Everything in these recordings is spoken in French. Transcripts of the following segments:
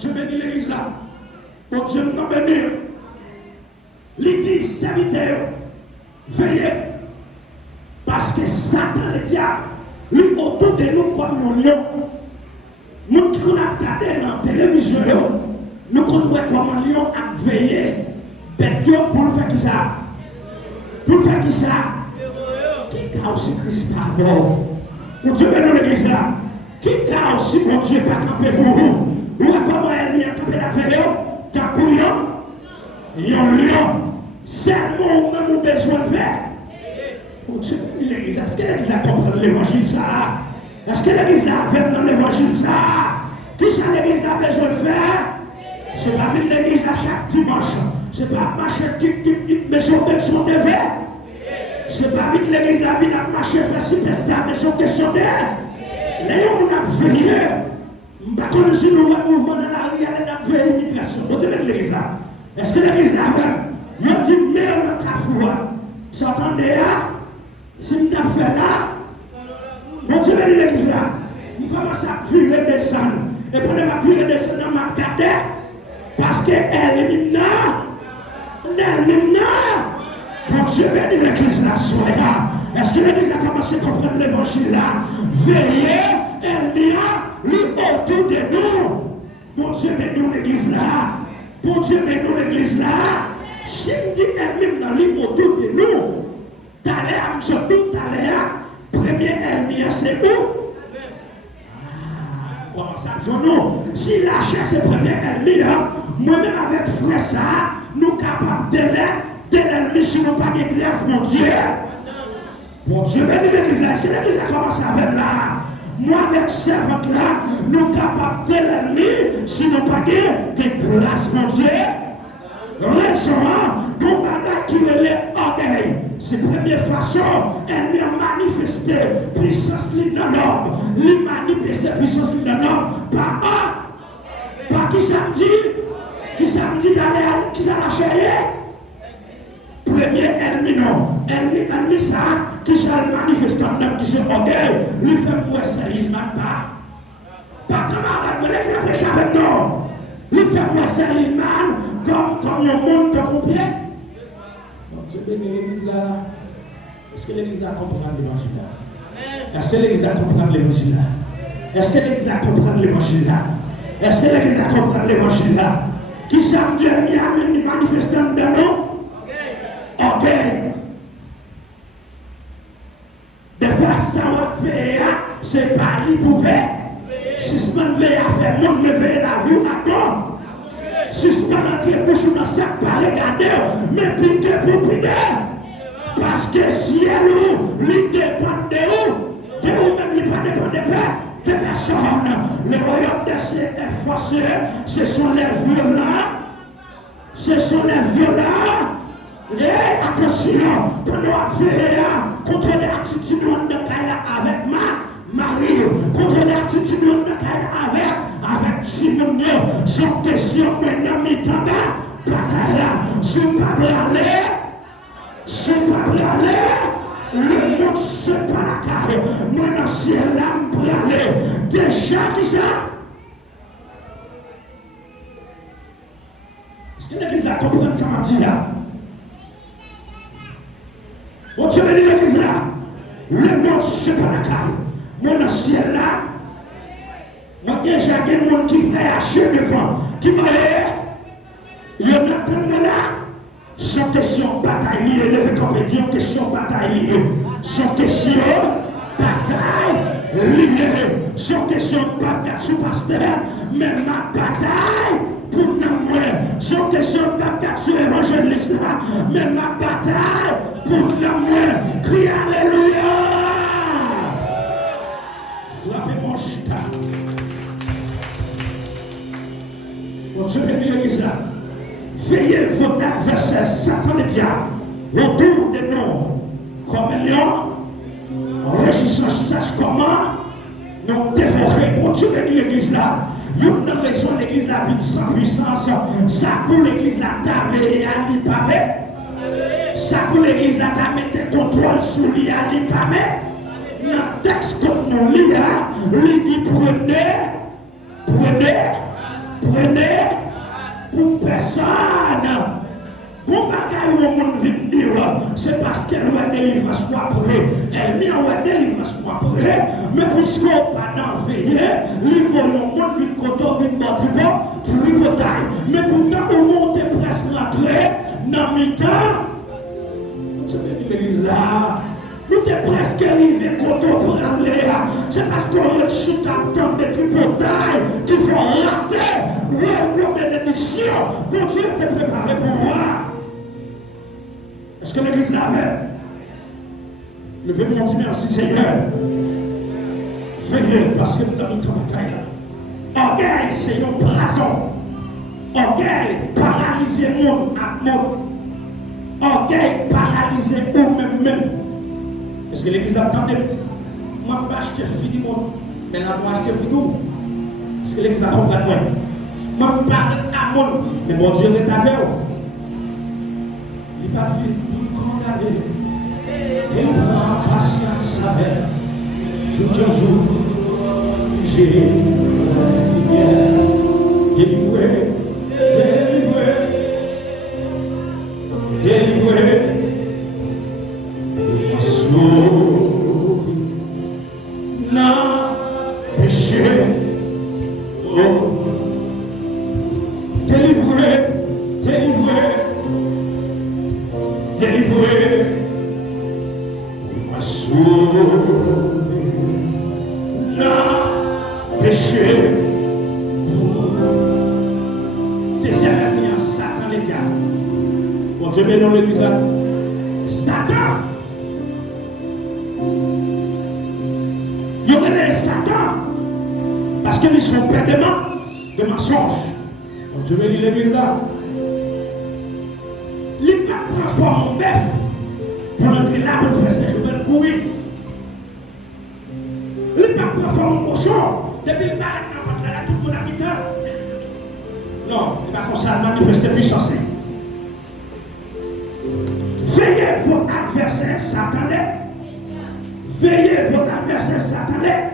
Dieu bénit l'église là. Bon Dieu nous bénit. Il dit, serviteur, veillez. Parce que Satan, le diable, lui autour de nous comme un lion. Nous qui avons regardé dans la télévision, nous connaissons comment un lion a veillé. Pour faire qui ça? Pour faire qui ça? Qui a aussi Christ pardon? Mon Dieu bénit l'église là. Qui a aussi mon Dieu pas camper pour vous? Ou comment elle vient camper la veille? T'as couillon? Un lion. Seulement on a besoin de faire. Mon Dieu bénit l'église. Est-ce que l'église a compris l'évangile ça? Est-ce que l'église a fait dans l'évangile ça? Qui ça l'église a besoin de faire? C'est pas venir l'église à chaque dimanche. C'est pas marcher mais son devoir. C'est pas venir l'église à venir marcher faire superstar mais son questionnaire. Les gens ont veillé. Je ne sais pas si nous avons un mouvement dans la rue, elle a veillé l'immigration. Vous devez l'église là. Est-ce que l'église là, il y a dit merde dans la foi. Vous entendez là? Si nous avons fait là, mon Dieu bénit l'église là. Nous commençons à virer descendre. Et pour ne virer descendre dans ma cadette, parce qu'elle est maintenant. Mon Dieu bénit l'église là, soyez. Est-ce que l'église a commencé à comprendre l'évangile là? Veillez, elle vient, lui autour de nous. Mon Dieu bénit l'église là. Mon Dieu bénit l'église là. Si me dit elle-même dans lui autour de nous, t'allais à surtout t'allais premier elle c'est où? Comment ça, Jono? Si la chair c'est premier ennemi, moi-même avec frère ça, nous capables de l'ennemi si nous pas de grâce, mon Dieu. Mon Dieu, bénis l'église là. Est-ce que l'église a commencé avec là? Moi avec servante là, nous capables de l'ennemi si nous pas de grâce, mon Dieu. Raison, ton bagage qui est l'orgueil. C'est la première façon, elle lui a manifesté puissance dans l'homme. Il manifeste puissance dans l'homme par qui ça me dit? Qui ça me dit d'aller, qui ça l'a chérie? Premier ennemi non. Ennemi ça, qui ça le manifeste dans l'homme qui c'est orgueil. Lui fait moi sérieusement pas camarade, mais l'exemple prêche avec nous. Lui fait moi sérieusement comme un monde de combien? Donc je bénis l'église là. Est-ce que l'église a compris l'évangile là? Est-ce que l'église a compris l'évangile là? Est-ce que l'église a compris l'évangile là? Est-ce que l'église a compris l'évangile là? Qui s'aime Dieu a manifesté dans nous? Ok. Des fois, ça va faire, c'est pas lui pouvait. Si ce qu'on veut faire, mon ne veut la vie à bon. Si ce qu'on a tiré bouche dans sac, pas regarder, mais piquer pour piquer. Parce que si elle lui dépend de où même il ne dépend de personne. Le royaume des cieux est forcé, ce sont les violents. Ce sont les violents. Et attention, pour nous faire contre les attitudes de Kaila avec Marie, contre les attitudes de Kaila avec Simon, son question maintenant, bataille là, si vous ne pouvez pas aller, le monde se pas la carrière, moi dans le ciel là, je peux aller, déjà qui ça? Est-ce que l'église a compris ça m'a dit là? On Dieu bénit l'église là. Le monde se pas la carrière. Moi dans le ciel là, moi déjà des gens qui fait acheter devant, qui m'a il y en a tellement là. Sans question bataille liée, levez comme Dieu, question bataille liée. Sans question bataille liée. Sans question bataille sous pasteur, mais ma bataille pour nous. Sans question bataille sur évangéliste là, mais ma bataille pour nous. Crie Alléluia. Frappez mon chita. Bon Dieu bénit l'église là. Veillez votre adversaire, Satan le diable, autour de nous, comme un lion, en régissant, sache comment nous dévorer. Bon Dieu bénit l'église là. Il y a une raison, l'église là vit sans puissance. Ça pour l'église là, t'as veillé à l'ipamé. Ça pour l'église là, t'as mis contrôle sur l'ipamé. Dans le texte comme nous lit, lui dit prenez prenez pour personne. Bon bagay où on vient dire, c'est parce qu'elle a délivrance après. Elle met en délivrance après, mais puisqu'on pas dans veillé, livre le monde vient coton, vient tripotaille. Mais pourtant, on monte presque rentré dans mi-temps. Tu veux l'église là? Nous sommes presque arrivés coton pour aller. C'est parce qu'on a chute à temps de tripotaille qui font rater. Oui, comme bénédiction. Bon Dieu t'est préparé pour moi. Est-ce que l'église l'a même? Levez-moi, dis merci Seigneur. Veillez parce que nous avons une bataille là. Orgueil, c'est un poison. Orgueil, paralyser le monde à monde. Orgueil, paralyser eux-mêmes. Est-ce que l'église a entendu? Moi, je vais acheter fille du monde. Mais là, moi, acheter fille d'où? Est-ce que l'église a compris moi? Moi, je parle à monde. Mais mon Dieu est avec vous. Il n'est pas vite pour condamner. Il prend patience avec. Jour en jour, j'ai la lumière. Délivré. Sauvé, non péché, oh, délivré, m'a sauvé, non péché, deuxième avenir, Satan les diables. Bon Dieu bénit l'église là. Satan. Il y aurait les Satan parce qu'ils sont pleins de mensonges. Quand je vais lire l'église là, il ne peut pas prendre mon bœuf pour entrer là pour faire ça, je vais le courir. Il ne peut pas prendre mon cochon depuis le parc, n'importe là, tout mon habitant. Non, il va comme ça manifester puissance. Veillez votre adversaire satanais. Veillez votre adversaire satanais.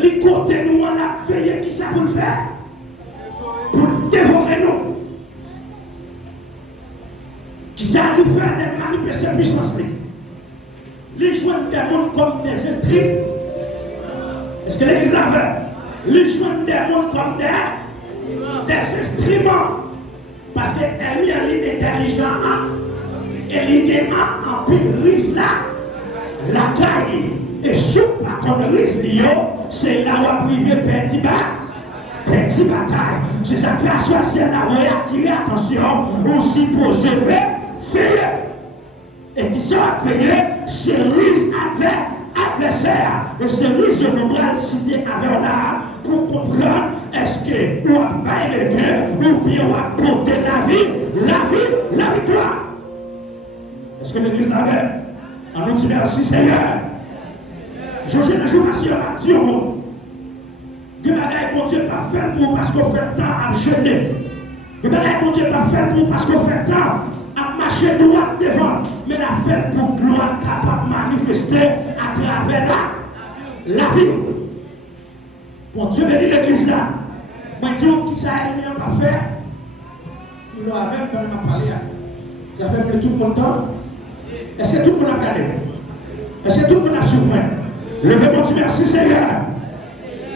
Les côtés nous, on a veillé qui ça pour le faire? Pour dévorer nous. Qui ça nous fait les manifester puissance? Les joindre des mondes comme des esprits. Est-ce que l'église l'avait? Les joindre des mondes comme des instruments. Parce qu'elle est intelligente et il est en pile risque là. La caille et sous la comme risque, c'est là où on privé petit bataille. C'est ça qui fait asseoir celle là où on a attiré attention, aussi posé, veiller. Et qui sera veillé, c'est risque adversaire. Et c'est risque de nous citer avec là pour comprendre. Est-ce que on va bailler les guerres ou bien on va porter la victoire? Est-ce que l'église l'avait? En nous dit merci Seigneur. Je ne joue pas sur la Dieu. Que bagaille mon Dieu pas faire pour parce qu'on fait temps à jeûner. Que bagaille mon Dieu pas faire pour parce qu'on fait temps à marcher droit devant. Mais la fait pour gloire capable de manifester à travers la vie. Bon Dieu bénit l'église là. Moi, Dieu, qui ça a pas fait? Il l'a avec quand on a parlé. Ça fait que tout le monde temps. Est-ce que tout le monde a regardé? Est-ce que tout le monde a surpris? Levez-moi du merci Seigneur.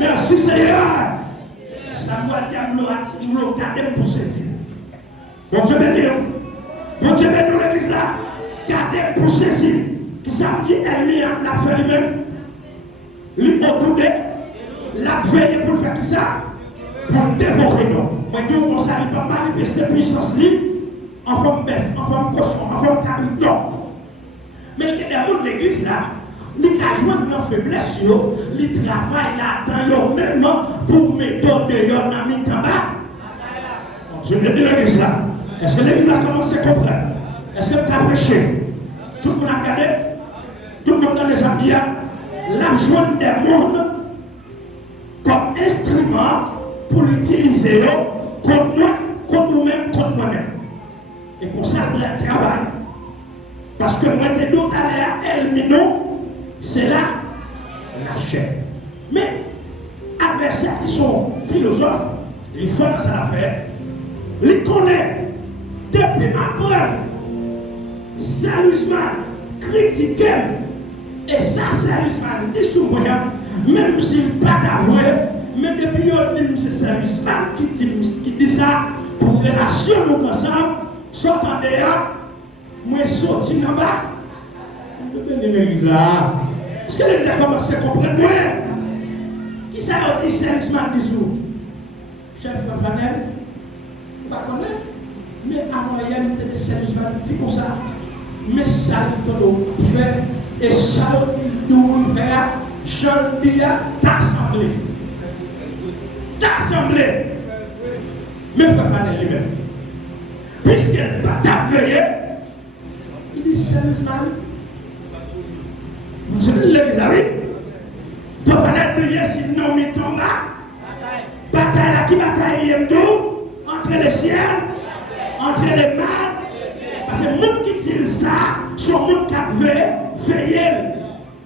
Merci Seigneur. Ça doit dire que nous l'avons gardé pour saisir. Bon Dieu bénit. Bon Dieu bénit l'église là. Gardez pour saisir. Qui ça dit elle l'a fait lui-même? Lui autour de la veille pour faire qui ça? Pour dévorer nous. Moi, Dieu, on s'arrive pas manifester puissance libre en forme bœuf, en forme cochon, en forme cabine. Non. Mais il y a des gens de l'église là, qui ont joué nos faiblesses, qui travaillent là dans eux-mêmes pour mettre dans mi tabac. Dieu est de l'église là. Est-ce que l'église a commencé à comprendre? Est-ce que tu as prêché? Tout le monde a regardé? Tout le monde dans les habits, la joie des mondes comme instrument pour l'utiliser contre moi, contre nous-mêmes, contre moi-même. Et qu'on s'arrête le travail. Parce que moi, t'es d'autres à l'air, elle, mais non, c'est là la chair. Mais, à adversaires qui sont philosophes, ils font ça la paix. Ils connaissent depuis ma preuve, sérieusement, critiquer. Et ça, sérieusement, dit sur moi, même s'il n'est pas avoué, mais depuis que c'est sérieusement qui dit ça, pour relation nous ensemble, sortant dehors, moi sorti en bas. Je vais l'église là. Est-ce que l'église a commencé à comprendre moi? Qui ça a dit sérieusement dessous? Chef Rafanel? Pas connaître? Mais à moyenne, tu es sérieusement dit comme ça. Mais ça, il te fait. Et ça, il doit faire. Je dis t'assembler. T'assembler. Mais Rafanel lui-même. Puisqu'elle va t'appeler, il dit sérieusement. Vous savez l'église arrive. Tu vas pas prier sinon il tombe. Bataille là qui bataille liemdo entre les ciels, entre les mâles. Parce que les gens qui disent ça sont les gens qui veillent.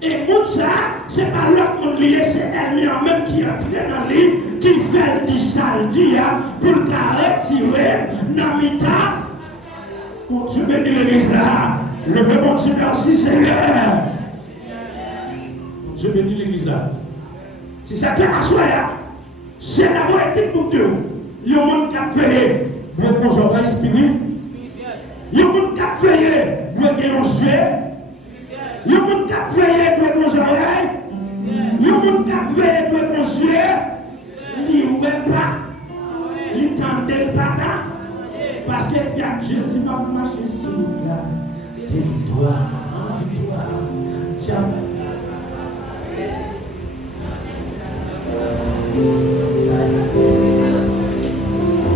Et les gens ça, ce n'est pas l'autre monde lié, c'est elle-même qui entre dans le lit, qui fait du sale pour le retirer dans le temps. Mon Dieu bénit l'église là. Levez mon Dieu, merci Seigneur. Je bénis l'église là. C'est ça qui est assoya. C'est la royauté pour Dieu. Il y a un monde qui a payé pour qu'on soit inspiré. Il y a un monde qui a payé pour qu'on soit yeux. Il y a un monde qui a payé pour qu'on soit oreille. Il y a un monde qui a payé pour qu'on soit yeux. Il ne voit pas. Il n'entend pas. Parce que Jésus va marcher sur là. Tais-toi, envie-toi.